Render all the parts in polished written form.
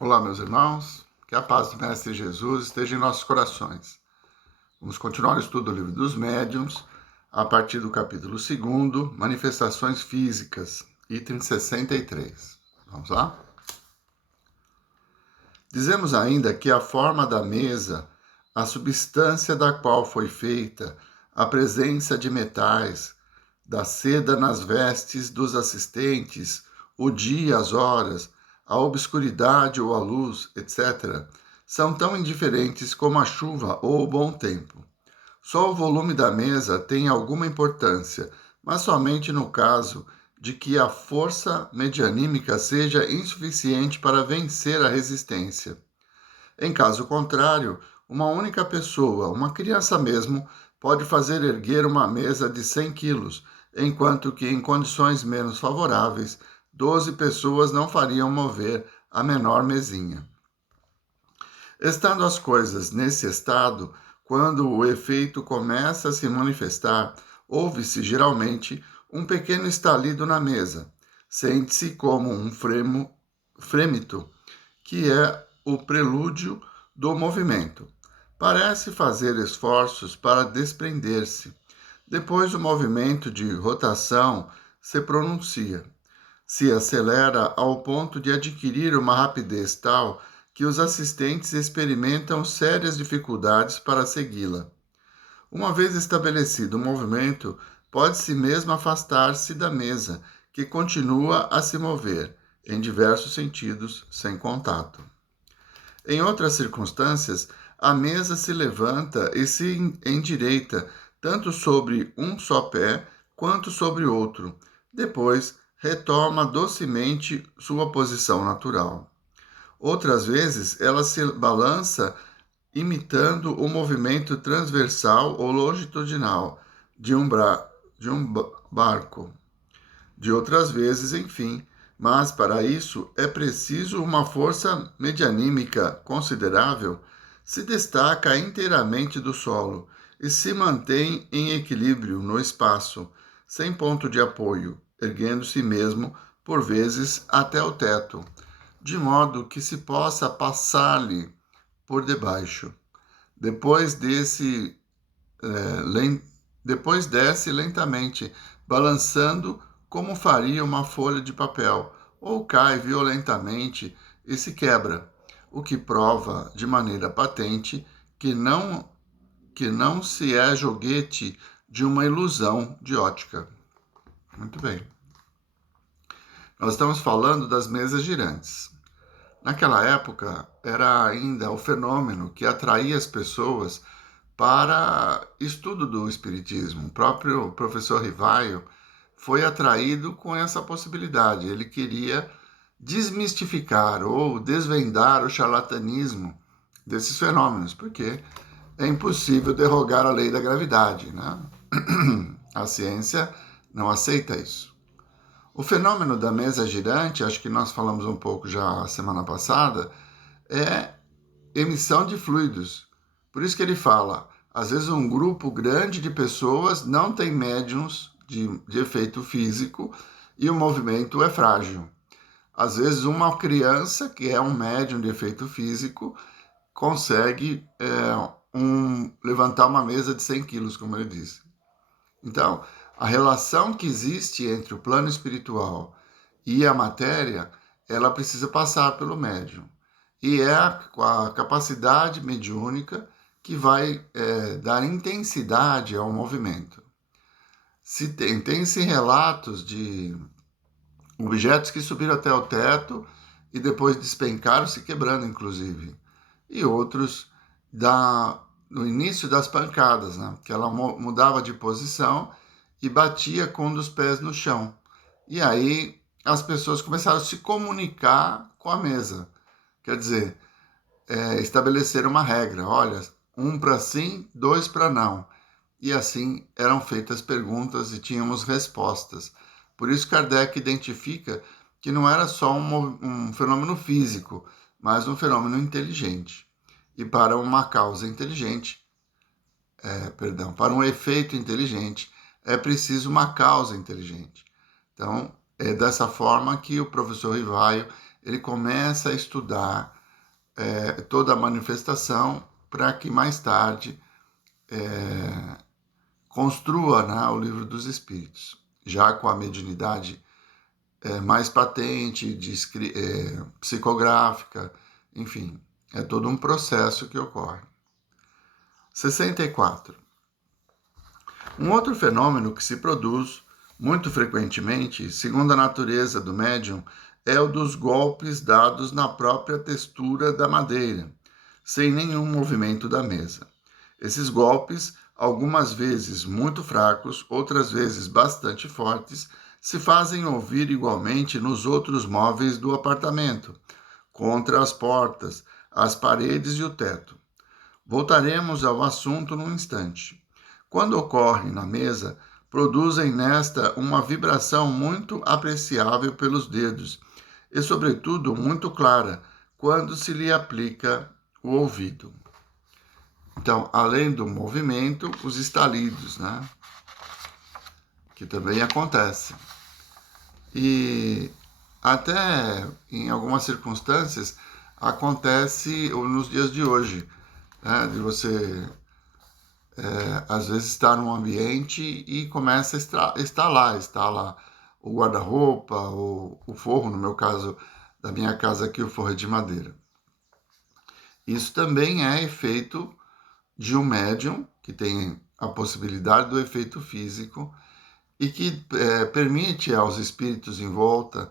Olá, meus irmãos, que a paz do Mestre Jesus esteja em nossos corações. Vamos continuar o estudo do Livro dos Médiuns, a partir do capítulo 2, Manifestações Físicas, item 63. Vamos lá? Dizemos ainda que a forma da mesa, a substância da qual foi feita, a presença de metais, da seda nas vestes dos assistentes, o dia, as horas, a obscuridade ou a luz, etc., são tão indiferentes como a chuva ou o bom tempo. Só o volume da mesa tem alguma importância, mas somente no caso de que a força medianímica seja insuficiente para vencer a resistência. Em caso contrário, uma única pessoa, uma criança mesmo, pode fazer erguer uma mesa de 100 quilos, enquanto que em condições menos favoráveis, 12 pessoas não fariam mover a menor mesinha. Estando as coisas nesse estado, quando o efeito começa a se manifestar, ouve-se geralmente um pequeno estalido na mesa. Sente-se como um frêmito, que é o prelúdio do movimento. Parece fazer esforços para desprender-se. Depois o movimento de rotação se pronuncia. Se acelera ao ponto de adquirir uma rapidez tal que os assistentes experimentam sérias dificuldades para segui-la. Uma vez estabelecido o movimento, pode-se mesmo afastar-se da mesa, que continua a se mover, em diversos sentidos, sem contato. Em outras circunstâncias, a mesa se levanta e se endireita, tanto sobre um só pé quanto sobre outro. Depois, retoma docemente sua posição natural. Outras vezes, ela se balança imitando o movimento transversal ou longitudinal de um barco. De outras vezes, enfim, mas para isso é preciso uma força medianímica considerável, se destaca inteiramente do solo e se mantém em equilíbrio no espaço, sem ponto de apoio, erguendo-se mesmo, por vezes, até o teto, de modo que se possa passar-lhe por debaixo. Depois desse, depois desce lentamente, balançando como faria uma folha de papel, ou cai violentamente e se quebra, o que prova de maneira patente que não se é joguete de uma ilusão de ótica. Muito bem. Nós estamos falando das mesas girantes. Naquela época, era ainda o fenômeno que atraía as pessoas para estudo do espiritismo. O próprio professor Rivaio foi atraído com essa possibilidade. Ele queria desmistificar ou desvendar o charlatanismo desses fenômenos, porque é impossível derrogar a lei da gravidade, né? A ciência não aceita isso. O fenômeno da mesa girante, acho que nós falamos um pouco já semana passada, é emissão de fluidos. Por isso que ele fala, às vezes um grupo grande de pessoas não tem médiums de efeito físico e o movimento é frágil. Às vezes uma criança, que é um médium de efeito físico, consegue levantar uma mesa de 100 quilos, como ele disse. Então, a relação que existe entre o plano espiritual e a matéria, ela precisa passar pelo médium. E é a capacidade mediúnica que vai dar intensidade ao movimento. Tem-se relatos de objetos que subiram até o teto e depois despencaram, se quebrando, inclusive. E outros no início das pancadas, né? Que ela mudava de posição e batia com um dos pés no chão. E aí as pessoas começaram a se comunicar com a mesa. Quer dizer, estabelecer uma regra. Olha, um para sim, dois para não. E assim eram feitas perguntas e tínhamos respostas. Por isso Kardec identifica que não era só um fenômeno físico, mas um fenômeno inteligente. E para uma causa inteligente, para um efeito inteligente, é preciso uma causa inteligente. Então, é dessa forma que o professor Rivaio ele começa a estudar toda a manifestação para que mais tarde construa, né, o Livro dos Espíritos, já com a mediunidade mais patente, psicográfica, enfim, é todo um processo que ocorre. 64. Um outro fenômeno que se produz muito frequentemente, segundo a natureza do médium, é o dos golpes dados na própria textura da madeira, sem nenhum movimento da mesa. Esses golpes, algumas vezes muito fracos, outras vezes bastante fortes, se fazem ouvir igualmente nos outros móveis do apartamento, contra as portas, as paredes e o teto. Voltaremos ao assunto num instante. Quando ocorrem na mesa, produzem nesta uma vibração muito apreciável pelos dedos e, sobretudo, muito clara quando se lhe aplica o ouvido. Então, além do movimento, os estalidos, né? Que também acontecem. E até em algumas circunstâncias acontece nos dias de hoje, né? De você às vezes estar num ambiente e começa a instalar o guarda-roupa, o forro, no meu caso, da minha casa aqui, o forro é de madeira. Isso também é efeito de um médium que tem a possibilidade do efeito físico e que permite aos espíritos em volta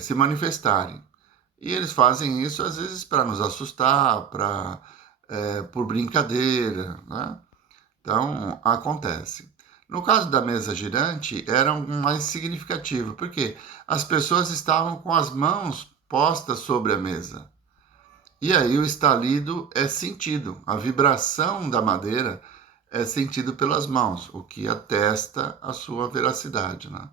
se manifestarem. E eles fazem isso às vezes para nos assustar, por brincadeira, né? Então, acontece. No caso da mesa girante, era mais significativo, porque as pessoas estavam com as mãos postas sobre a mesa. E aí o estalido é sentido, a vibração da madeira é sentido pelas mãos, o que atesta a sua veracidade, né?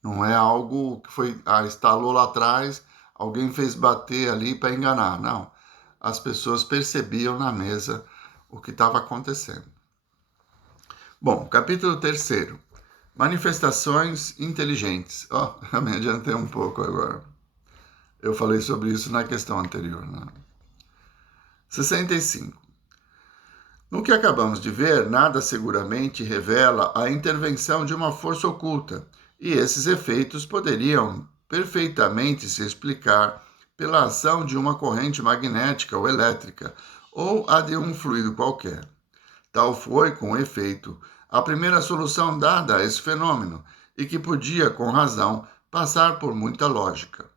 Não é algo que foi, estalou lá atrás, alguém fez bater ali para enganar, não. As pessoas percebiam na mesa o que estava acontecendo. Bom, capítulo 3. Manifestações inteligentes. Me adiantei um pouco agora. Eu falei sobre isso na questão anterior, né? 65. No que acabamos de ver, nada seguramente revela a intervenção de uma força oculta, e esses efeitos poderiam perfeitamente se explicar pela ação de uma corrente magnética ou elétrica, ou a de um fluido qualquer. Tal foi, com efeito, a primeira solução dada a esse fenômeno, e que podia, com razão, passar por muita lógica.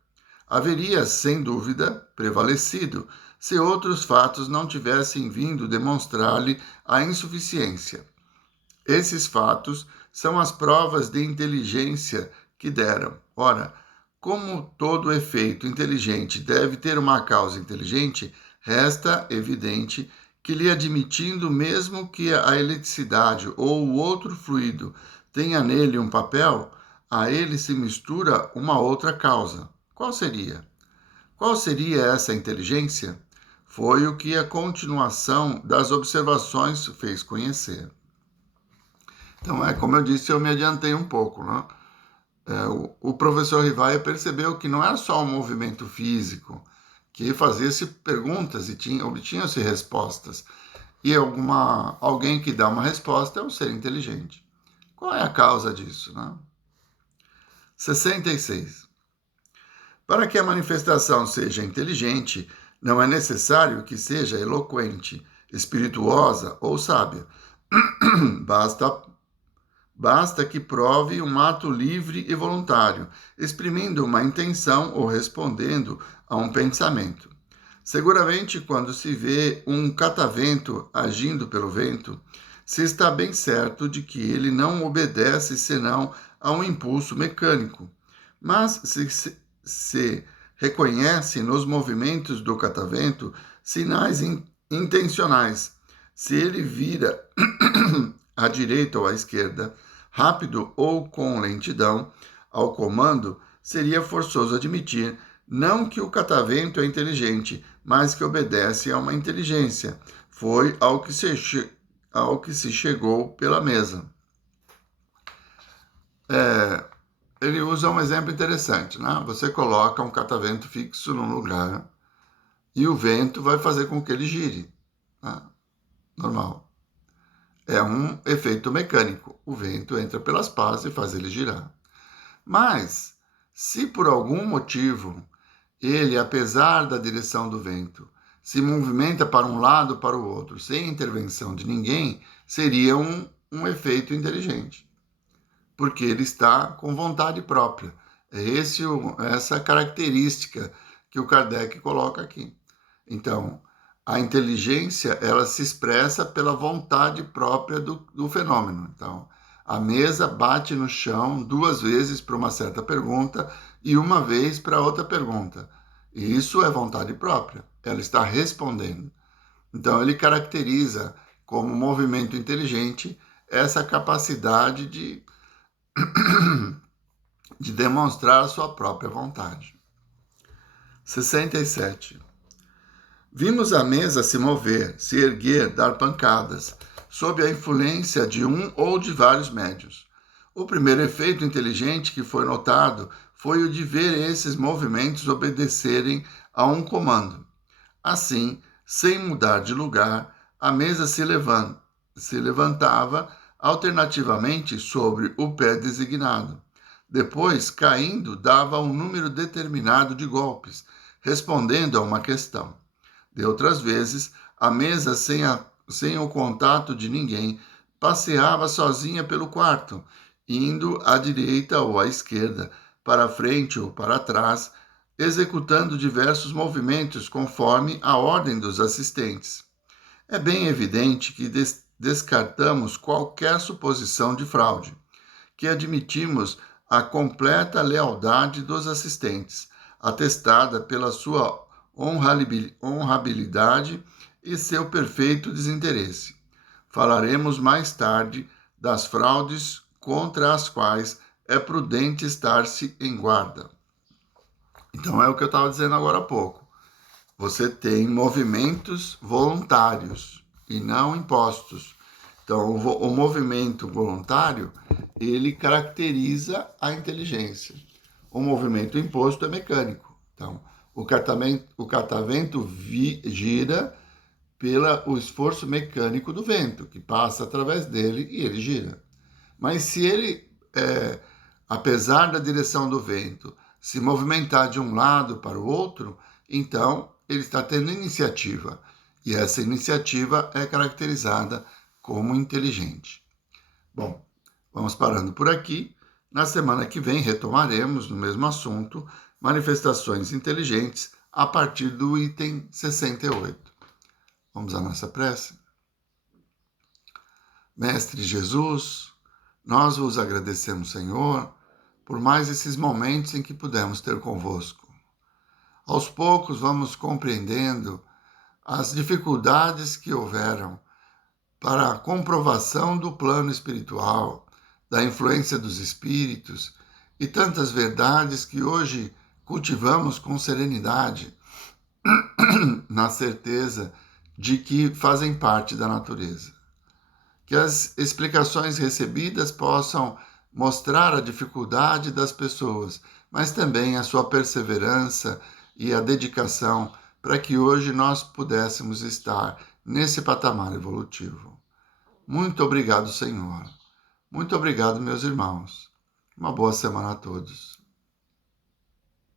Haveria, sem dúvida, prevalecido se outros fatos não tivessem vindo demonstrar-lhe a insuficiência. Esses fatos são as provas de inteligência que deram. Ora, como todo efeito inteligente deve ter uma causa inteligente, resta evidente que, lhe admitindo mesmo que a eletricidade ou o outro fluido tenha nele um papel, a ele se mistura uma outra causa. Qual seria? Qual seria essa inteligência? Foi o que a continuação das observações fez conhecer. Então, como eu disse, eu me adiantei um pouco, né? O professor Rivaia percebeu que não era só um movimento físico, que fazia-se perguntas e obtinha-se respostas. E alguém que dá uma resposta é um ser inteligente. Qual é a causa disso, né? 66. Para que a manifestação seja inteligente, não é necessário que seja eloquente, espirituosa ou sábia. Basta que prove um ato livre e voluntário, exprimindo uma intenção ou respondendo a um pensamento. Seguramente, quando se vê um catavento agindo pelo vento, se está bem certo de que ele não obedece senão a um impulso mecânico. Mas se reconhece nos movimentos do catavento sinais intencionais. Se ele vira à direita ou à esquerda, rápido ou com lentidão, ao comando, seria forçoso admitir não que o catavento é inteligente, mas que obedece a uma inteligência. Foi ao que se chegou pela mesa. ele usa um exemplo interessante, né? Você coloca um catavento fixo num lugar e o vento vai fazer com que ele gire, né? Normal. É um efeito mecânico. O vento entra pelas pás e faz ele girar. Mas, se por algum motivo ele, apesar da direção do vento, se movimenta para um lado ou para o outro, sem intervenção de ninguém, seria um efeito inteligente, porque ele está com vontade própria. É essa característica que o Kardec coloca aqui. Então, a inteligência, ela se expressa pela vontade própria do fenômeno. Então, a mesa bate no chão 2 vezes para uma certa pergunta e uma vez para outra pergunta. E isso é vontade própria. Ela está respondendo. Então, ele caracteriza como movimento inteligente essa capacidade de demonstrar a sua própria vontade. 67. Vimos a mesa se mover, se erguer, dar pancadas, sob a influência de um ou de vários médios. O primeiro efeito inteligente que foi notado foi o de ver esses movimentos obedecerem a um comando. Assim, sem mudar de lugar, a mesa se levantava alternativamente sobre o pé designado. Depois, caindo, dava um número determinado de golpes, respondendo a uma questão. De outras vezes, a mesa, sem o contato de ninguém, passeava sozinha pelo quarto, indo à direita ou à esquerda, para frente ou para trás, executando diversos movimentos conforme a ordem dos assistentes. É bem evidente que descartamos qualquer suposição de fraude, que admitimos a completa lealdade dos assistentes, atestada pela sua honrabilidade e seu perfeito desinteresse. Falaremos mais tarde das fraudes contra as quais é prudente estar-se em guarda. Então é o que eu estava dizendo agora há pouco. Você tem movimentos voluntários e não impostos. Então, o movimento voluntário, ele caracteriza a inteligência. O movimento imposto é mecânico. Então, o catavento gira pelo esforço mecânico do vento, que passa através dele e ele gira. Mas se ele, apesar da direção do vento, se movimentar de um lado para o outro, então ele está tendo iniciativa. E essa iniciativa é caracterizada como inteligente. Bom, vamos parando por aqui. Na semana que vem retomaremos no mesmo assunto, manifestações inteligentes, a partir do item 68. Vamos à nossa prece? Mestre Jesus, nós vos agradecemos, Senhor, por mais esses momentos em que pudemos ter convosco. Aos poucos vamos compreendendo as dificuldades que houveram para a comprovação do plano espiritual, da influência dos espíritos e tantas verdades que hoje cultivamos com serenidade, na certeza de que fazem parte da natureza. Que as explicações recebidas possam mostrar a dificuldade das pessoas, mas também a sua perseverança e a dedicação para que hoje nós pudéssemos estar nesse patamar evolutivo. Muito obrigado, Senhor. Muito obrigado, meus irmãos. Uma boa semana a todos.